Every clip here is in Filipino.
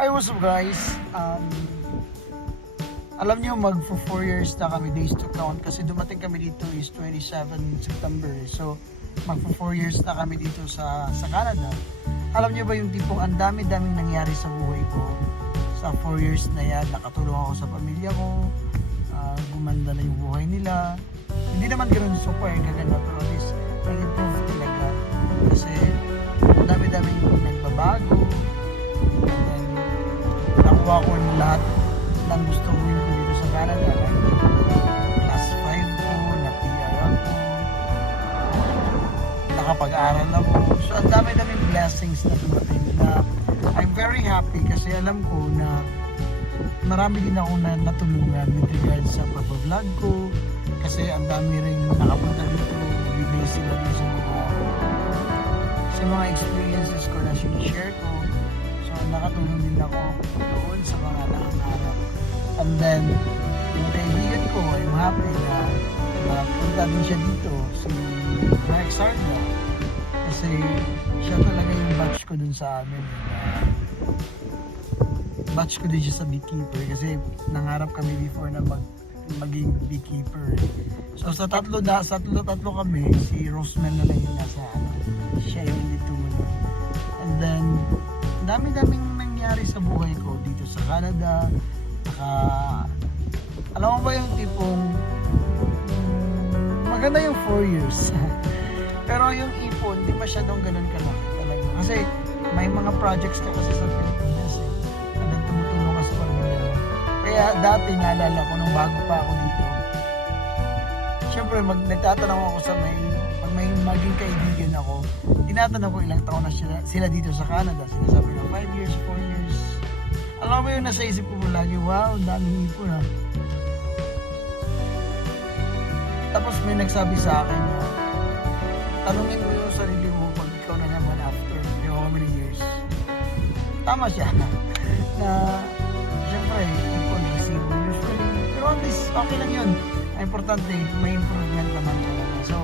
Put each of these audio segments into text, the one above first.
What's up guys? Um, alam nyo, mag for 4 years na kami days to count kasi dumating kami dito is 27 September. So, mag for 4 years na kami dito sa sa Canada. Alam nyo ba yung tipong ang dami-daming nangyari sa buhay ko sa 4 years na yan. Nakatulong ako sa pamilya ko. ah, gumanda na yung buhay nila. Hindi naman ganun super gaganda pero at least nag-improve lahat ng gusto ko yun dito sa Canada. Like, class 5 ko, na-PR ako, nakapag-aral ako. So, ang dami-daming blessings na dumating na I'm very happy kasi alam ko na marami din ako na natulungan with regards sa pag-vlog ko kasi ang dami rin nakapunta dito bibigay sila dun sa mga sa mga experiences ko na sinishare ko nakatulong din ako doon sa mga nangangarap and then yung kaibigan ko I'm happy na napunta din siya dito si Mark Sarda kasi siya talaga yung batch ko dun sa amin na batch ko din siya sa beekeeper kasi nangarap kami before na mag maging beekeeper. So sa tatlo na sa tatlo tatlo kami, si Rosemel na lang yung nasa ano, siya yung dito muna. And then dami-daming nangyari sa buhay ko dito sa Canada. Naka alam mo ba yung tipong maganda yung 4 years. Pero yung ipon, hindi masyadong ganun kalaki talaga. Kasi may mga projects ka kasi sa Pilipinas eh. Then tumutulong ka sa pamilya mo. Kaya dati naalala ko nung bago pa ako dito. Siyempre mag, nagtatanong ako sa may pag may maging kaibigan ako, tinatanong ko ilang taon na sila, sila dito sa Canada. Sinasabi na 5 years, 4 years. Alam mo yung nasa isip ko lagi, wow, daming ipon ah. Tapos may nagsabi sa akin na tanungin mo yung sarili mo pag ikaw na naman after you know, how many years. Tama siya. na at least, okay lang yun. Ang importante, may improvement naman talaga. So,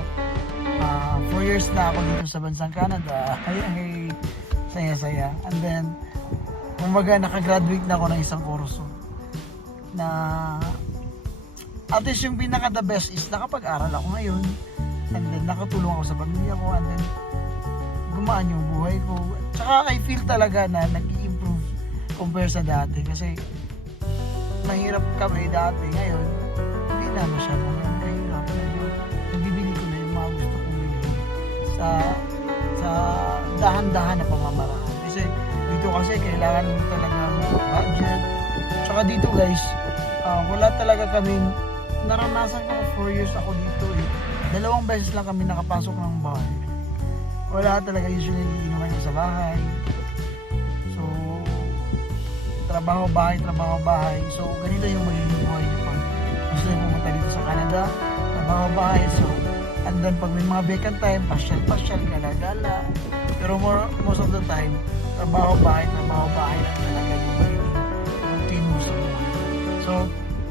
ah 4 years na ako dito sa bansang Canada. Ay, ay, saya-saya. And then, kumbaga, nakagraduate na ako ng isang kurso na at least yung pinaka the best is nakapag-aral ako ngayon and then nakatulong ako sa pamilya ko and then gumaan yung buhay ko tsaka I feel talaga na nag improve compare sa dati kasi mahirap kami dati ngayon hindi na masyadong mahirap medyo nabibili ko na yung mga gusto kong bilhin sa sa dahan-dahan na pamamaraan kasi dito kasi kailangan mo talaga budget tsaka dito guys ah, wala talaga kaming naranasan ko 4 years ako dito eh. Dalawang beses lang kami nakapasok ng bahay. Wala talaga usually iinuman yung sa bahay. So, trabaho bahay, trabaho bahay. So, ganito yung magiging buhay niyo pag gusto niyo pumunta dito sa Canada. Trabaho bahay. So, and then pag may mga vacant time, pasyal-pasyal, gala-gala. Pero more, most of the time, trabaho bahay, trabaho bahay lang talaga yung routine mo sa buhay. So,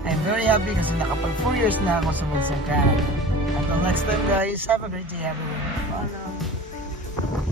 I'm very happy kasi nakapag 4 years na ako sa bansang Canada. Until next time guys, have a great day everyone. Bye now.